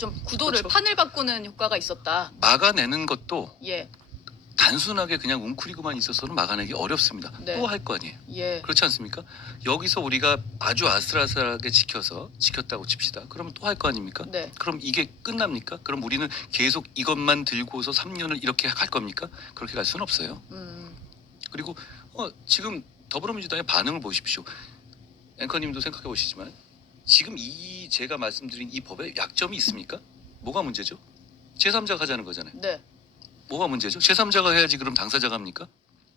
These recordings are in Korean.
좀 구도를 그렇죠. 판을 바꾸는 효과가 있었다. 막아내는 것도 예, 단순하게 그냥 웅크리고만 있어서는 막아내기 어렵습니다. 네. 또 할 거 아니에요. 예, 그렇지 않습니까? 여기서 우리가 아주 아슬아슬하게 지켰다고 칩시다. 그러면 또 할 거 아닙니까? 네, 그럼 이게 끝납니까? 그럼 우리는 계속 이것만 들고서 3년을 이렇게 갈 겁니까? 그렇게 갈 수는 없어요. 그리고 지금 더불어민주당의 반응을 보십시오. 앵커님도 생각해 보시지만 지금 이 제가 말씀드린 이 법에 약점이 있습니까? 뭐가 문제죠? 제3자가 하자는 거잖아요. 네, 뭐가 문제죠? 제3자가 해야지 그럼 당사자가 합니까?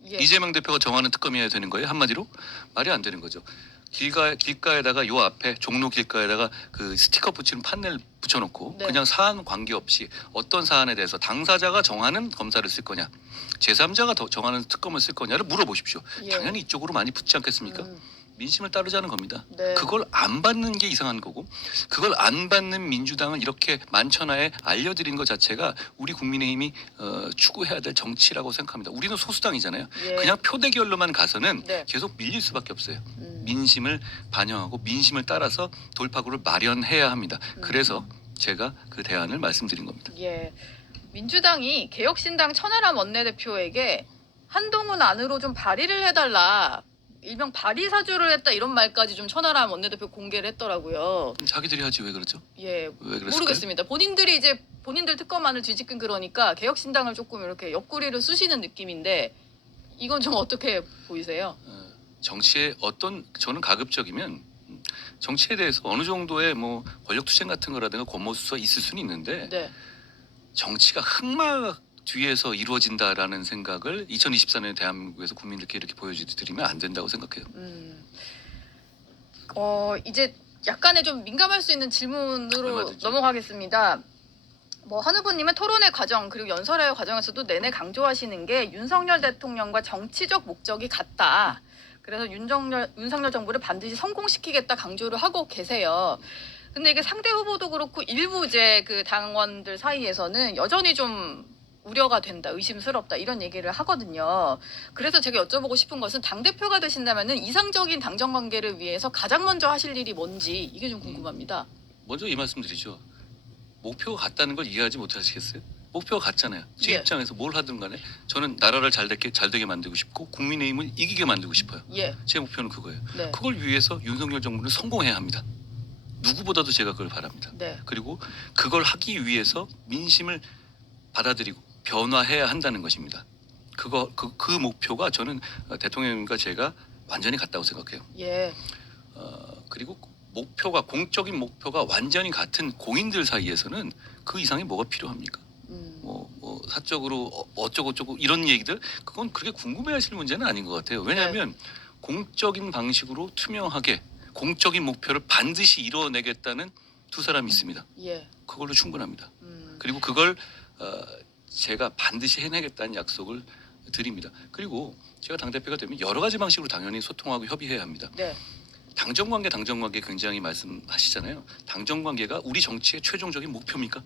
예, 이재명 대표가 정하는 특검이어야 되는 거예요? 한마디로 말이 안 되는 거죠. 길가에다가 요 앞에 종로 길가에다가 그 스티커 붙이는 판넬 붙여놓고 네. 그냥 사안 관계없이 어떤 사안에 대해서 당사자가 정하는 검사를 쓸 거냐, 제3자가 정하는 특검을 쓸 거냐를 물어보십시오. 예. 당연히 이쪽으로 많이 붙지 않겠습니까? 민심을 따르자는 겁니다. 네. 그걸 안 받는 게 이상한 거고, 그걸 안 받는 민주당을 이렇게 만천하에 알려드린 것 자체가 우리 국민의힘이 추구해야 될 정치라고 생각합니다. 우리는 소수당이잖아요. 예. 그냥 표 대결로만 가서는 네. 계속 밀릴 수밖에 없어요. 음. 민심을 반영하고 민심을 따라서 돌파구를 마련해야 합니다. 그래서 제가 그 대안을 말씀드린 겁니다. 예. 민주당이 개혁신당 천하람 원내대표에게 한동훈 안으로 좀 발의를 해달라. 일명 발의 사주를 했다 이런 말까지 좀 천하람 원내대표 공개를 했더라고요. 자기들이 하지 왜 그러죠? 예, 왜 그랬을까요? 모르겠습니다. 본인들이 이제 본인들 특검안을 뒤집긴 그러니까 개혁신당을 조금 이렇게 옆구리를 쑤시는 느낌인데 이건 좀 어떻게 보이세요? 정치의 저는 가급적이면 정치에 대해서 어느 정도의 뭐 권력 투쟁 같은 거라든가 권모수가 있을 수는 있는데 네, 정치가 흑막 뒤에서 이루어진다라는 생각을 2024년에 대한민국에서 국민들께 이렇게 보여드리면 안 된다고 생각해요. 이제 약간의 좀 민감할 수 있는 질문으로 얼마든지. 넘어가겠습니다. 뭐 한 후보님은 토론회 과정 그리고 연설회 과정에서도 내내 강조하시는 게 윤석열 대통령과 정치적 목적이 같다. 그래서 윤석열 정부를 반드시 성공시키겠다 강조를 하고 계세요. 근데 이게 상대 후보도 그렇고 일부 이제 그 당원들 사이에서는 여전히 좀 우려가 된다, 의심스럽다 이런 얘기를 하거든요. 그래서 제가 여쭤보고 싶은 것은 당 대표가 되신다면은 이상적인 당정 관계를 위해서 가장 먼저 하실 일이 뭔지 이게 좀 궁금합니다. 먼저 이 말씀드리죠. 목표가 같다는 걸 이해하지 못하시겠어요? 목표가 같잖아요. 제 예. 입장에서 뭘 하든 간에 저는 나라를 잘 되게 만들고 싶고 국민의힘을 이기게 만들고 싶어요. 예, 제 목표는 그거예요. 네, 그걸 위해서 윤석열 정부는 성공해야 합니다. 누구보다도 제가 그걸 바랍니다. 네, 그리고 그걸 하기 위해서 민심을 받아들이고 변화해야 한다는 것입니다. 그 목표가 저는 대통령과 제가 완전히 같다고 생각해요. 예, 그리고 공적인 목표가 완전히 같은 공인들 사이에서는 그 이상이 뭐가 필요합니까? 뭐 사적으로 어쩌고저쩌고 이런 얘기들 그건 그렇게 궁금해하실 문제는 아닌 것 같아요. 왜냐하면 공적인 방식으로 투명하게 공적인 목표를 반드시 이뤄내겠다는 두 사람이 있습니다. 예, 그걸로 충분합니다. 그리고 그걸 제가 반드시 해내겠다는 약속을 드립니다. 그리고 제가 당대표가 되면 여러 가지 방식으로 당연히 소통하고 협의해야 합니다. 네, 당정관계 굉장히 말씀하시잖아요. 당정관계가 우리 정치의 최종적인 목표입니까?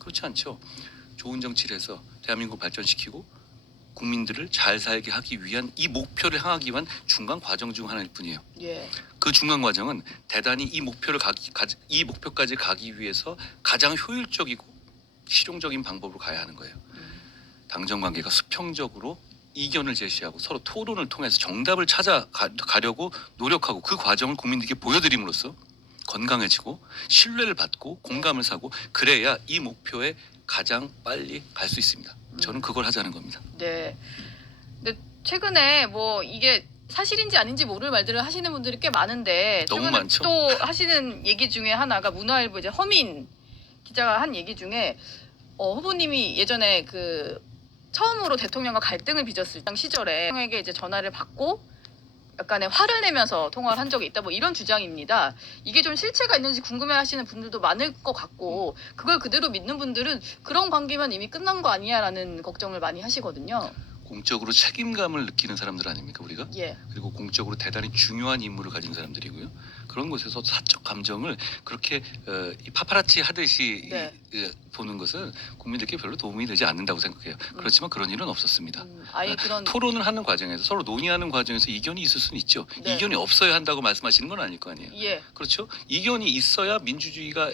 그렇지 않죠. 좋은 정치를 해서 대한민국 발전시키고 국민들을 잘 살게 하기 위한 이 목표를 향하기 위한 중간 과정 중 하나일 뿐이에요. 예, 그 중간 과정은 대단히 이 목표까지 가기 위해서 가장 효율적이고 실용적인 방법으로 가야 하는 거예요. 당정관계가 수평적으로 이견을 제시하고 서로 토론을 통해서 정답을 찾아가려고 노력하고 그 과정을 국민들께 보여드림으로써 건강해지고 신뢰를 받고 공감을 사고 그래야 이 목표에 가장 빨리 갈 수 있습니다. 저는 그걸 하자는 겁니다. 네. 근데 최근에 뭐 이게 사실인지 아닌지 모를 말들을 하시는 분들이 꽤 많은데 너무 최근에 많죠? 또 하시는 얘기 중에 하나가 문화일보 이제 허민 기자가 한 얘기 중에 후보님이 예전에 그 처음으로 대통령과 갈등을 빚었을 당 시절에 대통령에게 이제 전화를 받고 약간의 화를 내면서 통화를 한 적이 있다 뭐 이런 주장입니다. 이게 좀 실체가 있는지 궁금해하시는 분들도 많을 것 같고 그걸 그대로 믿는 분들은 그런 관계면 이미 끝난 거 아니야라는 걱정을 많이 하시거든요. 공적으로 책임감을 느끼는 사람들 아닙니까 우리가? 예. 그리고 공적으로 대단히 중요한 임무를 가진 사람들이고요. 그런 곳에서 사적 감정을 그렇게 이 파파라치 하듯이 네. 보는 것은 국민들께 별로 도움이 되지 않는다고 생각해요. 그렇지만 그런 일은 없었습니다. 아예 그런 토론을 하는 과정에서 서로 논의하는 과정에서 이견이 있을 수는 있죠. 네. 이견이 없어야 한다고 말씀하시는 건 아닐 거 아니에요. 예. 그렇죠? 이견이 있어야 민주주의가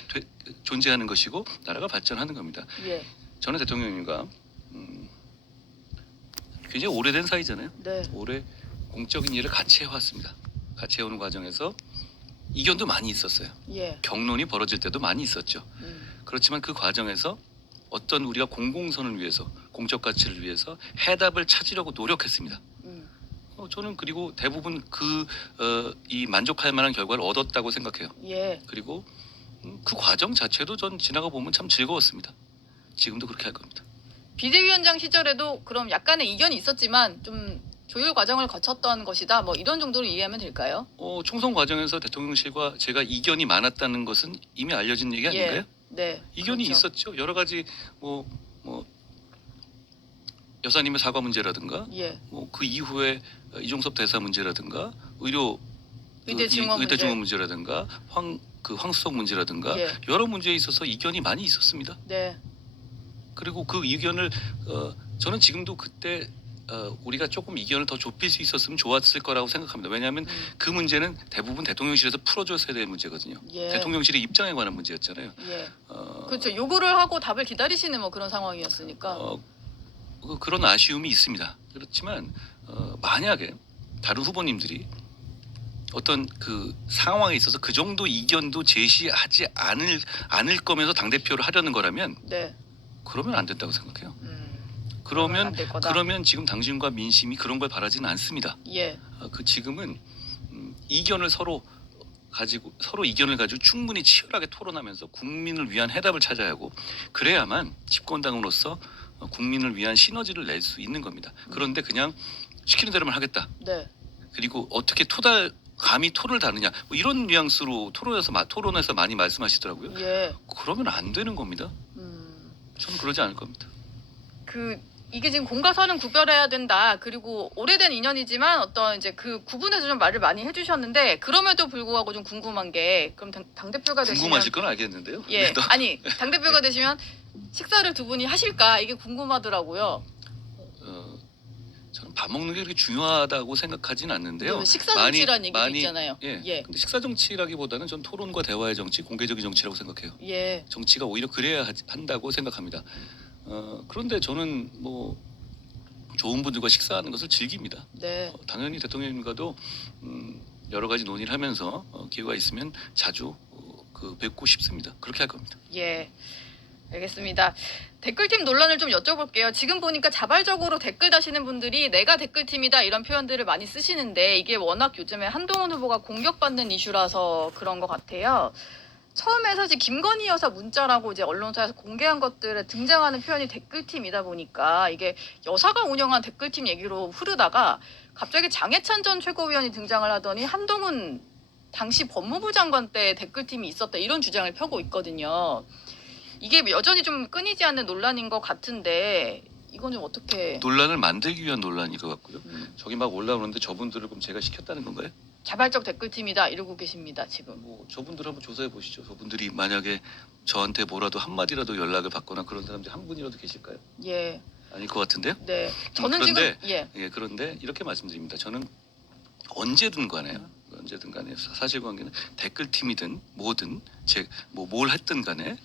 존재하는 것이고 나라가 발전하는 겁니다. 예. 저는 대통령님과 굉장히 오래된 사이잖아요. 네. 올해 공적인 일을 같이 해왔습니다. 같이 해오는 과정에서 이견도 많이 있었어요. 예. 격론이 벌어질 때도 많이 있었죠. 그렇지만 그 과정에서 어떤 우리가 공공선을 위해서 공적 가치를 위해서 해답을 찾으려고 노력했습니다. 저는 그리고 대부분 이 만족할 만한 결과를 얻었다고 생각해요. 예. 그리고 그 과정 자체도 전 지나가 보면 참 즐거웠습니다. 지금도 그렇게 할 겁니다. 비대위원장 시절에도 그럼 약간의 이견이 있었지만 좀 조율 과정을 거쳤던 것이다. 뭐 이런 정도로 이해하면 될까요? 총선 과정에서 대통령실과 제가 이견이 많았다는 것은 이미 알려진 얘기 아닌가요? 예. 네. 이견이 그렇죠. 있었죠. 여러 가지 뭐 여사님의 사과 문제라든가 예. 그 이후에 이종섭 대사 문제라든가 의대 증원 의대 문제. 증원 문제라든가 황수석 문제라든가 예. 여러 문제에 있어서 이견이 많이 있었습니다. 네. 그리고 그 의견을 저는 지금도 그때 우리가 조금 이견을 더 좁힐 수 있었으면 좋았을 거라고 생각합니다. 왜냐하면 그 문제는 대부분 대통령실에서 풀어줬어야 될 문제거든요. 예. 대통령실의 입장에 관한 문제였잖아요. 예. 그렇죠. 요구를 하고 답을 기다리시는 뭐 그런 상황이었으니까. 그런 아쉬움이 있습니다. 그렇지만 만약에 다른 후보님들이 어떤 그 상황에 있어서 그 정도 이견도 제시하지 않을 거면서 당 대표를 하려는 거라면 네. 그러면 안 된다고 생각해요. 그러면 안될 거다. 그러면 지금 당신과 민심이 그런 걸 바라지는 않습니다. 예. 지금은 이견을 서로 이견을 가지고 충분히 치열하게 토론하면서 국민을 위한 해답을 찾아야 하고 그래야만 집권당으로서 국민을 위한 시너지를 낼 수 있는 겁니다. 그런데 그냥 시키는 대로만 하겠다. 네. 그리고 어떻게 감히 토를 다느냐 뭐 이런 뉘앙스로 토론에서 많이 말씀하시더라고요. 예. 그러면 안 되는 겁니다. 저는 그러지 않을 겁니다. 이게 지금 공과 사는 구별해야 된다. 그리고 오래된 인연이지만 어떤 이제 그 구분해서 좀 말을 많이 해주셨는데 그럼에도 불구하고 좀 궁금한 게 그럼 당 대표가 되시면 궁금하실 건 알겠는데요. 예. 네, 아니 당 대표가 되시면 식사를 두 분이 하실까 이게 궁금하더라고요. 저는 밥 먹는 게 그렇게 중요하다고 생각하진 않는데요. 식사 정치라는 얘기도 많이- 있잖아요. 예. 예. 근데 식사 정치라기보다는 전 토론과 대화의 정치, 공개적인 정치라고 생각해요. 예. 정치가 오히려 그래야 한다고 생각합니다. 그런데 저는 뭐 좋은 분들과 식사하는 것을 즐깁니다. 네. 당연히 대통령님과도 여러 가지 논의를 하면서 기회가 있으면 자주 뵙고 싶습니다. 그렇게 할 겁니다. 예. 알겠습니다. 댓글팀 논란을 좀 여쭤볼게요. 지금 보니까 자발적으로 댓글 다시는 분들이 내가 댓글팀이다 이런 표현들을 많이 쓰시는데 이게 워낙 요즘에 한동훈 후보가 공격받는 이슈라서 그런 것 같아요. 처음에 사실 김건희 여사 문자라고 이제 언론사에서 공개한 것들에 등장하는 표현이 댓글팀이다 보니까 이게 여사가 운영한 댓글팀 얘기로 흐르다가 갑자기 장해찬 전 최고위원이 등장을 하더니 한동훈 당시 법무부 장관 때 댓글팀이 있었다 이런 주장을 펴고 있거든요. 이게 여전히 좀 끊이지 않는 논란인 것 같은데 이건 좀 어떻게 논란을 만들기 위한 논란일 것 같고요. 저기 막 올라오는데 저분들을 그럼 제가 시켰다는 건가요? 자발적 댓글팀이다 이러고 계십니다 지금. 뭐 저분들 한번 조사해 보시죠. 저분들이 만약에 저한테 뭐라도 한마디라도 연락을 받거나 그런 사람들이 한 분이라도 계실까요? 예. 아닐 것 같은데요. 네. 저는 그런데- 지금 예. 그런데 이렇게 말씀드립니다. 저는 언제든 간에 사실관계는 댓글팀이든 뭐든 뭘 했든 간에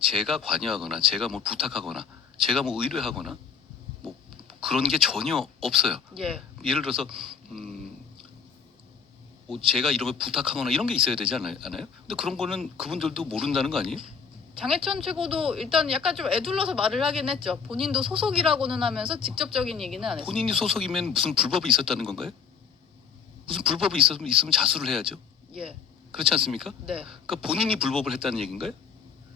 제가 관여하거나 제가 뭘 부탁하거나 제가 뭐 의뢰하거나 뭐 그런 게 전혀 없어요. 예. 예를 들어서 뭐 제가 이런 걸 부탁하거나 이런 게 있어야 되지 않아요? 근데 그런 거는 그분들도 모른다는 거 아니에요? 장해찬 최고도 일단 약간 좀 애둘러서 말을 하긴 했죠. 본인도 소속이라고는 하면서 직접적인 얘기는 안 했어요. 본인이 소속이면 무슨 불법이 있었다는 건가요? 무슨 불법이 있으면 자수를 해야죠. 예. 그렇지 않습니까? 네. 그러니까 본인이 불법을 했다는 얘기인가요?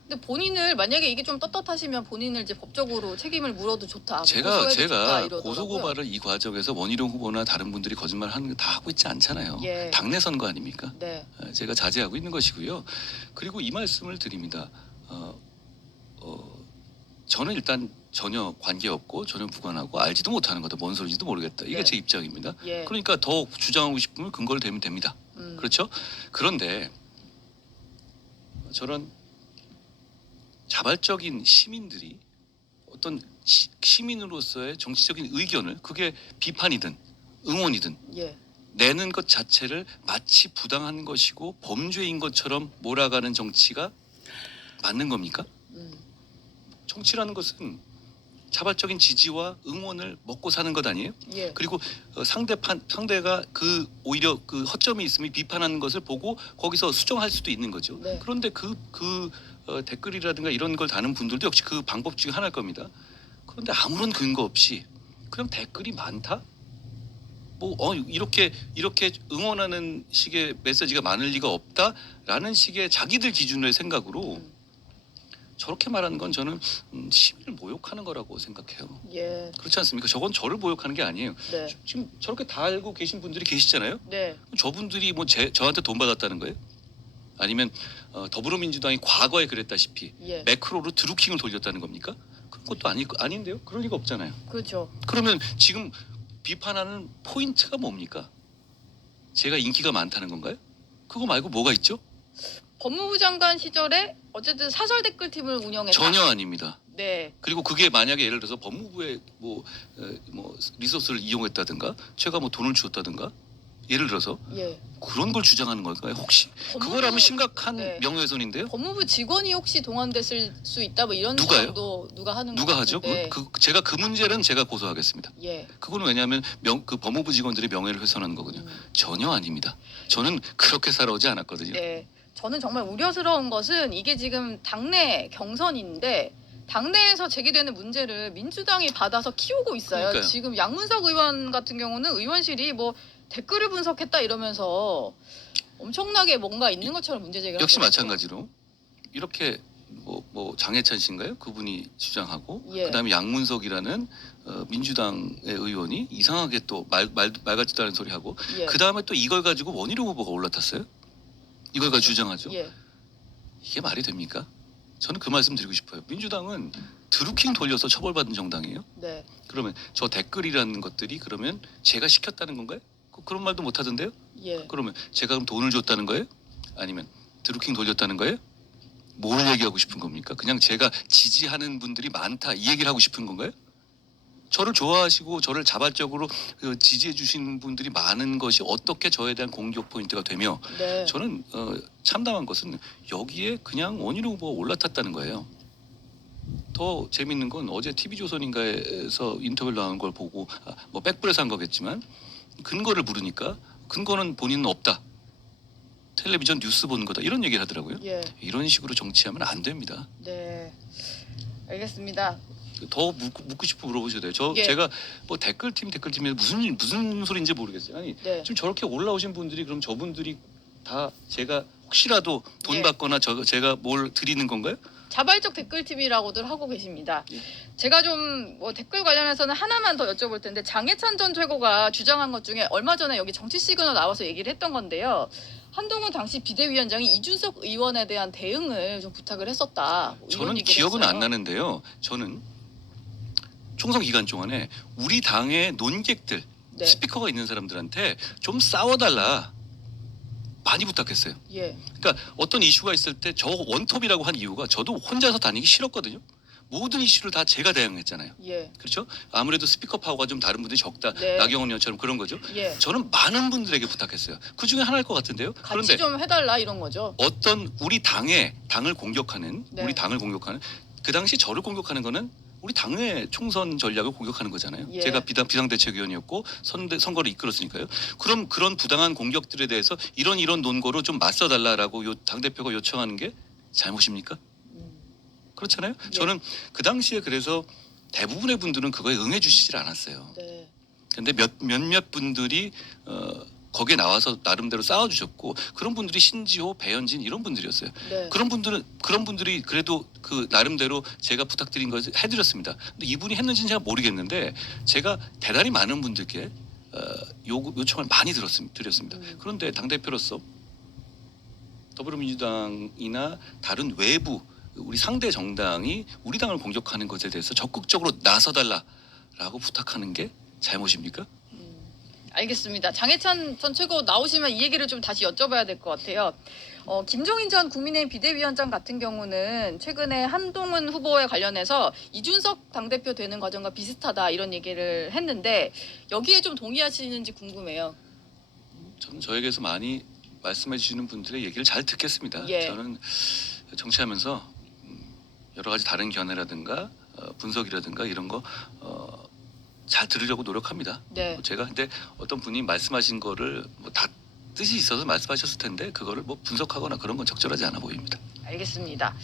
근데 본인을 만약에 이게 좀 떳떳하시면 본인을 이제 법적으로 책임을 물어도 좋다. 뭐 제가 고소해도 좋다 이러더라고요. 고소고발을 이 과정에서 원희룡 후보나 다른 분들이 거짓말 하는 거 다 하고 있지 않잖아요. 예. 당내 선거 아닙니까? 네. 제가 자제하고 있는 것이고요. 그리고 이 말씀을 드립니다. 저는 일단 전혀 관계없고 전혀 무관하고 알지도 못하는 거다. 뭔 소리인지도 모르겠다. 이게 네. 제 입장입니다. 예. 그러니까 더 주장하고 싶으면 근거를 대면 됩니다. 그렇죠? 그런데 저런 자발적인 시민들이 어떤 시민으로서의 정치적인 의견을 그게 비판이든 응원이든 예. 내는 것 자체를 마치 부당한 것이고 범죄인 것처럼 몰아가는 정치가 맞는 겁니까? 정치라는 것은 자발적인 지지와 응원을 먹고 사는 것 아니에요? 예. 그리고 상대가 그 오히려 그 허점이 있으면 비판하는 것을 보고 거기서 수정할 수도 있는 거죠. 네. 그런데 댓글이라든가 이런 걸 다는 분들도 역시 그 방법 중에 하나일 겁니다. 그런데 아무런 근거 없이 그냥 댓글이 많다? 이렇게 응원하는 식의 메시지가 많을 리가 없다라는 식의 자기들 기준의 생각으로 저렇게 말하는 건 저는 시민을 모욕하는 거라고 생각해요. 예. 그렇지 않습니까? 저건 저를 모욕하는 게 아니에요. 네. 지금 저렇게 다 알고 계신 분들이 계시잖아요. 네. 저분들이 저한테 돈 받았다는 거예요? 아니면 더불어민주당이 과거에 그랬다시피 예. 매크로로 드루킹을 돌렸다는 겁니까? 그런 것도 아닌데요. 그럴 리가 없잖아요. 그렇죠. 그러면 지금 비판하는 포인트가 뭡니까? 제가 인기가 많다는 건가요? 그거 말고 뭐가 있죠? 법무부 장관 시절에 어쨌든 사설 댓글팀을 운영했다. 전혀 아닙니다. 네. 그리고 그게 만약에 예를 들어서 법무부의 리소스를 이용했다든가 제가 돈을 주었다든가 예를 들어서 예. 그런 걸 주장하는 걸까요? 혹시 그거라면 심각한 네. 명예훼손인데요? 법무부 직원이 혹시 동원됐을 수 있다 뭐 이런 누가요? 주장도 누가 하는 누가 것 하죠? 같은데. 제가 그 문제는 제가 고소하겠습니다. 예. 그거는 왜냐하면 그 법무부 직원들의 명예를 훼손하는 거거든요. 전혀 아닙니다. 저는 그렇게 살아오지 않았거든요. 네. 저는 정말 우려스러운 것은 이게 지금 당내 경선인데 당내에서 제기되는 문제를 민주당이 받아서 키우고 있어요. 그러니까요. 지금 양문석 의원 같은 경우는 의원실이 뭐 댓글을 분석했다 이러면서 엄청나게 뭔가 있는 것처럼 문제 제기를 역시 하더라고요. 마찬가지로 이렇게 장해찬 씨인가요? 그분이 주장하고 예. 그다음에 양문석이라는 민주당의 의원이 이상하게 또 말 같지도 않은 소리 하고 예. 그다음에 또 이걸 가지고 원희룡 후보가 올라탔어요. 이걸 가지고 주장하죠. 예. 이게 말이 됩니까? 저는 그 말씀 드리고 싶어요. 민주당은 드루킹 돌려서 처벌받은 정당이에요. 네. 그러면 저 댓글이라는 것들이 그러면 제가 시켰다는 건가요? 그런 말도 못 하던데요? 예. 그러면 제가 그럼 돈을 줬다는 거예요? 아니면 드루킹 돌렸다는 거예요? 뭘 얘기하고 싶은 겁니까? 그냥 제가 지지하는 분들이 많다 이 얘기를 하고 싶은 건가요? 저를 좋아하시고 저를 자발적으로 지지해 주시는 분들이 많은 것이 어떻게 저에 대한 공격 포인트가 되며 네. 저는 참담한 것은 여기에 그냥 원희룡 후보가 올라탔다는 거예요. 더 재밌는 건 어제 TV조선인가에서 인터뷰를 나온 걸 보고 백불에서 한 거겠지만 근거를 물으니까 근거는 본인은 없다. 텔레비전 뉴스 보는 거다. 이런 얘기를 하더라고요. 예. 이런 식으로 정치하면 안 됩니다. 네. 알겠습니다. 더 묻고 싶어 물어보셔도 돼요. 예. 제가 댓글팀에 무슨 소리인지 모르겠어요. 아니 네. 지금 저렇게 올라오신 분들이 그럼 저분들이 다 제가 혹시라도 돈 예. 받거나 제가 뭘 드리는 건가요? 자발적 댓글팀이라고들 하고 계십니다. 예. 제가 좀 뭐 댓글 관련해서는 하나만 더 여쭤볼 텐데 장해찬 전 최고가 주장한 것 중에 얼마 전에 여기 정치 시그널 나와서 얘기를 했던 건데요. 한동훈 당시 비대위원장이 이준석 의원에 대한 대응을 좀 부탁을 했었다. 뭐 이런 저는 얘기를 기억은 했어요. 안 나는데요. 저는 총선 기간 동안에 우리 당의 논객들 네. 스피커가 있는 사람들한테 좀 싸워달라 많이 부탁했어요. 예. 그러니까 어떤 이슈가 있을 때 저 원톱이라고 한 이유가 저도 혼자서 다니기 싫었거든요. 모든 이슈를 다 제가 대응했잖아요. 예. 그렇죠? 아무래도 스피커 파워가 좀 다른 분들이 적다. 네. 나경원 의원처럼 그런 거죠. 예. 저는 많은 분들에게 부탁했어요. 그 중에 하나일 것 같은데요. 같이 그런데 좀 해달라 이런 거죠. 어떤 우리 당을 공격하는 네. 우리 당을 공격하는 그 당시 저를 공격하는 거는 우리 당의 총선 전략을 공격하는 거잖아요. 예. 제가 비상대책위원이었고 선거를 이끌었으니까요. 그럼 그런 부당한 공격들에 대해서 이런 논거로 좀 맞서달라라고 당 대표가 요청하는 게 잘못입니까? 그렇잖아요. 예. 저는 그 당시에 그래서 대부분의 분들은 그거에 응해 주시질 않았어요. 네. 근데 몇몇 분들이 거기에 나와서 나름대로 싸워주셨고 그런 분들이 신지호, 배현진 이런 분들이었어요. 네. 그런 분들이 그래도 그 나름대로 제가 부탁드린 것을 해드렸습니다. 근데 이분이 했는지는 제가 모르겠는데 제가 대단히 많은 분들께 요청을 많이 드렸습니다. 그런데 당 대표로서 더불어민주당이나 다른 외부 우리 상대 정당이 우리 당을 공격하는 것에 대해서 적극적으로 나서달라라고 부탁하는 게 잘못입니까? 알겠습니다. 장해찬 전 최고 나오시면 이 얘기를 좀 다시 여쭤봐야 될 것 같아요. 김종인 전 국민의힘 비대위원장 같은 경우는 최근에 한동훈 후보에 관련해서 이준석 당대표 되는 과정과 비슷하다 이런 얘기를 했는데 여기에 좀 동의하시는지 궁금해요. 저는 저에게서 많이 말씀해 주시는 분들의 얘기를 잘 듣겠습니다. 예. 저는 정치하면서 여러 가지 다른 견해라든가 분석이라든가 이런 거 잘 들으려고 노력합니다. 네. 제가 근데 어떤 분이 말씀하신 거를 뭐 다 뜻이 있어서 말씀하셨을 텐데 그거를 뭐 분석하거나 그런 건 적절하지 않아 보입니다. 알겠습니다.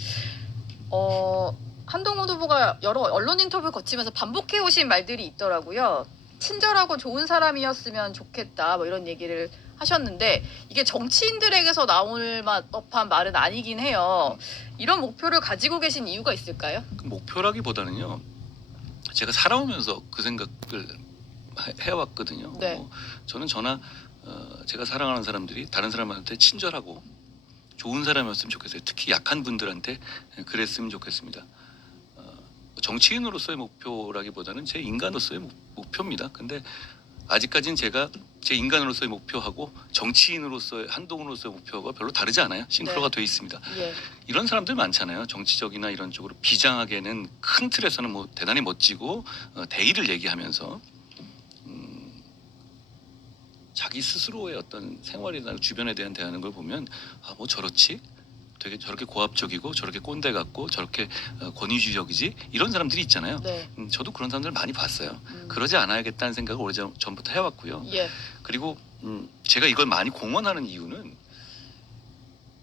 한동훈 후보가 여러 언론 인터뷰 거치면서 반복해 오신 말들이 있더라고요. 친절하고 좋은 사람이었으면 좋겠다 뭐 이런 얘기를 하셨는데 이게 정치인들에게서 나올 법한 말은 아니긴 해요. 이런 목표를 가지고 계신 이유가 있을까요? 그 목표라기보다는요. 제가 살아오면서 그 생각을 해왔거든요. 네. 저는 저나 제가 사랑하는 사람들이 다른 사람한테 친절하고 좋은 사람이었으면 좋겠어요. 특히 약한 분들한테 그랬으면 좋겠습니다. 정치인으로서의 목표라기보다는 제 인간으로서의 목표입니다. 근데 아직까지는 제가 제 인간으로서의 목표하고 정치인으로서의 한동훈으로서의 목표가 별로 다르지 않아요. 싱크로가 돼 있습니다. 예. 이런 사람들 많잖아요. 정치적이나 이런 쪽으로 비장하게는 큰 틀에서는 뭐 대단히 멋지고 대의를 얘기하면서 자기 스스로의 어떤 생활이나 주변에 대한 대하는 걸 보면 아 뭐 저렇지? 되게 저렇게 고압적이고 저렇게 꼰대 같고 저렇게 권위주의적이지? 이런 사람들이 있잖아요. 네. 저도 그런 사람들 많이 봤어요. 그러지 않아야겠다는 생각을 오래전부터 해왔고요. 예. 그리고 제가 이걸 많이 공언하는 이유는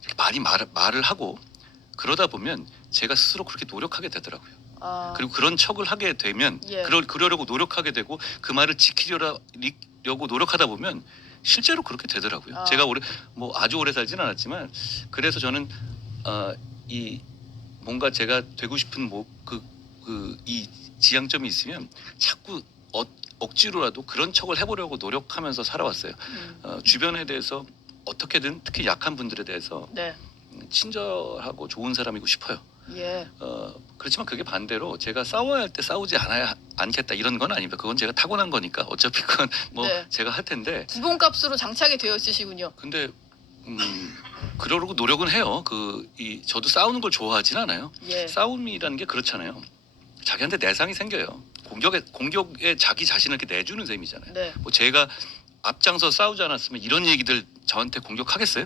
이렇게 많이 말을 하고 그러다 보면 제가 스스로 그렇게 노력하게 되더라고요. 그리고 그런 척을 하게 되면 예. 그러려고 노력하게 되고 그 말을 지키려고 노력하다 보면 실제로 그렇게 되더라고요. 제가 뭐 아주 오래 살지는 않았지만 그래서 저는 이 뭔가 제가 되고 싶은 이 지향점이 있으면 자꾸 억지로라도 그런 척을 해보려고 노력하면서 살아왔어요. 주변에 대해서 어떻게든 특히 약한 분들에 대해서 네. 친절하고 좋은 사람이고 싶어요. 예. 그렇지만 그게 반대로 제가 싸워야 할 때 싸우지 않겠다 이런 건 아닙니다. 그건 제가 타고난 거니까 어차피 그건 뭐 네. 제가 할 텐데. 기본값으로 장착이 되어 있으시군요. 근데 그러려고 노력은 해요. 저도 싸우는 걸 좋아하진 않아요. 예. 싸움이라는 게 그렇잖아요. 자기한테 내상이 생겨요. 공격에 자기 자신을 이렇게 내주는 셈이잖아요. 네. 뭐 제가 앞장서 싸우지 않았으면 이런 얘기들 저한테 공격하겠어요?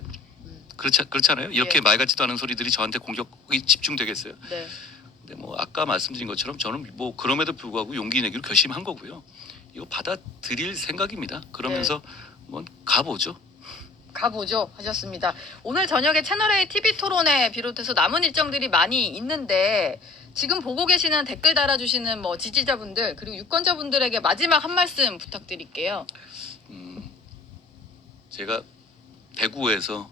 그렇잖아요. 이렇게 예. 말 같지도 않은 소리들이 저한테 공격이 집중되겠어요. 네. 근데 뭐 아까 말씀드린 것처럼 저는 뭐 그럼에도 불구하고 용기 내기로 결심한 거고요. 이거 받아들일 생각입니다. 그러면서 한번 가보죠. 가보죠 하셨습니다. 오늘 저녁에 채널A TV 토론회 비롯해서 남은 일정들이 많이 있는데 지금 보고 계시는 댓글 달아주시는 뭐 지지자분들 그리고 유권자분들에게 마지막 한 말씀 부탁드릴게요. 제가 대구에서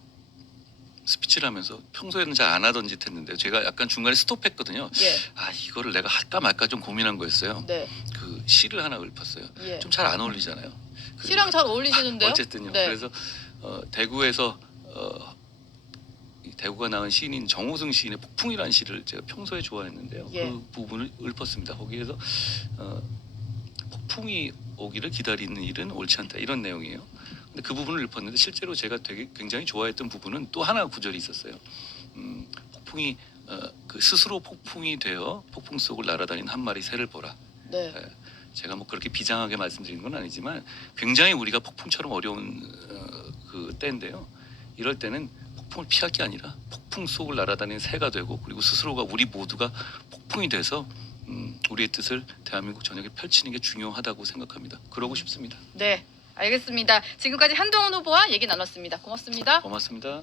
스피치를 하면서 평소에는 잘 안 하던 짓 했는데 제가 약간 중간에 스톱했거든요. 예. 이거를 내가 할까 말까 좀 고민한 거였어요. 네. 그 시를 하나 읊었어요. 예. 좀 잘 안 어울리잖아요. 시랑 잘 어울리시는데요? 어쨌든요. 네. 그래서 대구에서 대구가 낳은 시인인 정호승 시인의 폭풍이라는 시를 제가 평소에 좋아했는데요. 예. 그 부분을 읊었습니다. 거기에서 폭풍이 오기를 기다리는 일은 옳지 않다 이런 내용이에요. 근데 그 부분을 읊었는데 실제로 제가 굉장히 좋아했던 부분은 또 하나 구절이 있었어요. 폭풍이 스스로 폭풍이 되어 폭풍 속을 날아다니는 한 마리 새를 보라. 네. 제가 뭐 그렇게 비장하게 말씀드리는 건 아니지만 굉장히 우리가 폭풍처럼 어려운 그 때인데요. 이럴 때는 폭풍을 피할 게 아니라 폭풍 속을 날아다니는 새가 되고 그리고 스스로가 우리 모두가 폭풍이 돼서 우리의 뜻을 대한민국 전역에 펼치는 게 중요하다고 생각합니다. 그러고 싶습니다. 네. 알겠습니다. 지금까지 한동훈 후보와 얘기 나눴습니다. 고맙습니다. 고맙습니다.